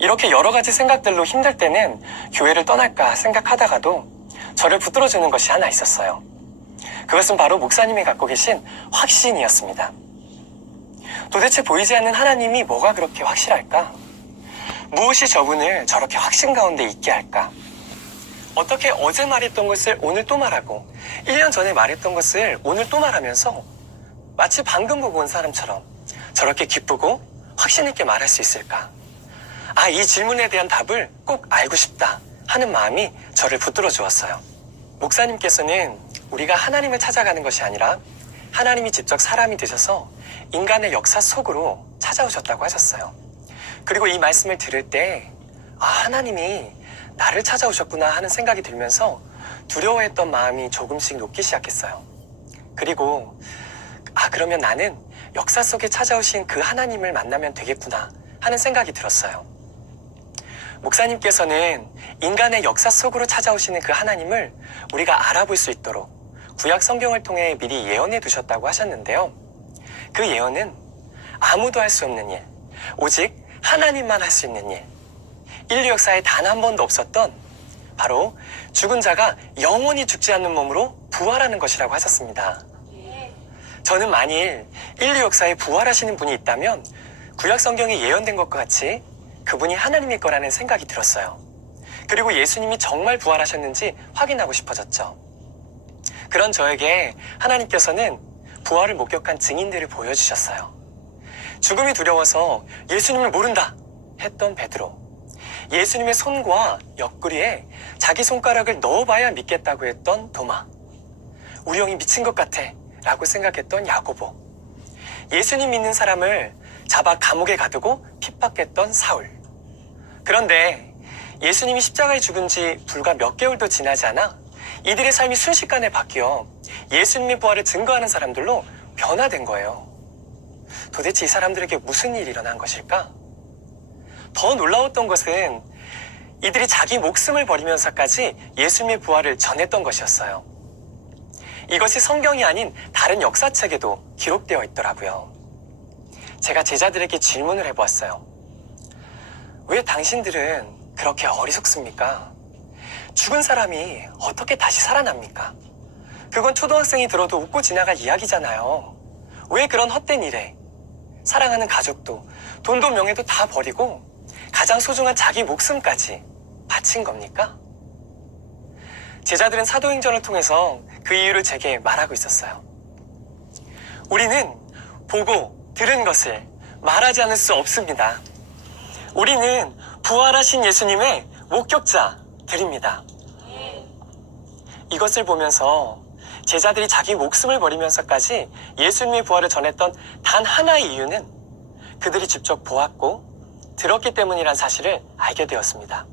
이렇게 여러 가지 생각들로 힘들 때는 교회를 떠날까 생각하다가도 저를 붙들어주는 것이 하나 있었어요. 그것은 바로 목사님이 갖고 계신 확신이었습니다. 도대체 보이지 않는 하나님이 뭐가 그렇게 확실할까? 무엇이 저분을 저렇게 확신 가운데 있게 할까? 어떻게 어제 말했던 것을 오늘 또 말하고 1년 전에 말했던 것을 오늘 또 말하면서 마치 방금 보고 온 사람처럼 저렇게 기쁘고 확신 있게 말할 수 있을까? 이 질문에 대한 답을 꼭 알고 싶다 하는 마음이 저를 붙들어 주었어요. 목사님께서는 우리가 하나님을 찾아가는 것이 아니라 하나님이 직접 사람이 되셔서 인간의 역사 속으로 찾아오셨다고 하셨어요. 그리고 이 말씀을 들을 때 하나님이 나를 찾아오셨구나 하는 생각이 들면서 두려워했던 마음이 조금씩 녹기 시작했어요. 그리고 그러면 나는 역사 속에 찾아오신 그 하나님을 만나면 되겠구나 하는 생각이 들었어요. 목사님께서는 인간의 역사 속으로 찾아오시는 그 하나님을 우리가 알아볼 수 있도록 구약 성경을 통해 미리 예언해 두셨다고 하셨는데요. 그 예언은 아무도 할 수 없는 일, 오직 하나님만 할 수 있는 일, 인류 역사에 단 한 번도 없었던 바로 죽은 자가 영원히 죽지 않는 몸으로 부활하는 것이라고 하셨습니다. 저는 만일 인류 역사에 부활하시는 분이 있다면 구약 성경에 예언된 것과 같이 그분이 하나님일 거라는 생각이 들었어요. 그리고 예수님이 정말 부활하셨는지 확인하고 싶어졌죠. 그런 저에게 하나님께서는 부활을 목격한 증인들을 보여주셨어요. 죽음이 두려워서 예수님을 모른다 했던 베드로, 예수님의 손과 옆구리에 자기 손가락을 넣어봐야 믿겠다고 했던 도마, 우리 형이 미친 것 같아 라고 생각했던 야고보, 예수님 믿는 사람을 잡아 감옥에 가두고 핍박했던 사울. 그런데 예수님이 십자가에 죽은 지 불과 몇 개월도 지나지 않아 이들의 삶이 순식간에 바뀌어 예수님의 부활을 증거하는 사람들로 변화된 거예요. 도대체 이 사람들에게 무슨 일이 일어난 것일까? 더 놀라웠던 것은 이들이 자기 목숨을 버리면서까지 예수님의 부활을 전했던 것이었어요. 이것이 성경이 아닌 다른 역사책에도 기록되어 있더라고요. 제가 제자들에게 질문을 해보았어요. 왜 당신들은 그렇게 어리석습니까? 죽은 사람이 어떻게 다시 살아납니까? 그건 초등학생이 들어도 웃고 지나갈 이야기잖아요. 왜 그런 헛된 일에 사랑하는 가족도 돈도 명예도 다 버리고 가장 소중한 자기 목숨까지 바친 겁니까? 제자들은 사도행전을 통해서 그 이유를 제게 말하고 있었어요. 우리는 보고 들은 것을 말하지 않을 수 없습니다. 우리는 부활하신 예수님의 목격자들입니다. 이것을 보면서 제자들이 자기 목숨을 버리면서까지 예수님의 부활을 전했던 단 하나의 이유는 그들이 직접 보았고 들었기 때문이란 사실을 알게 되었습니다.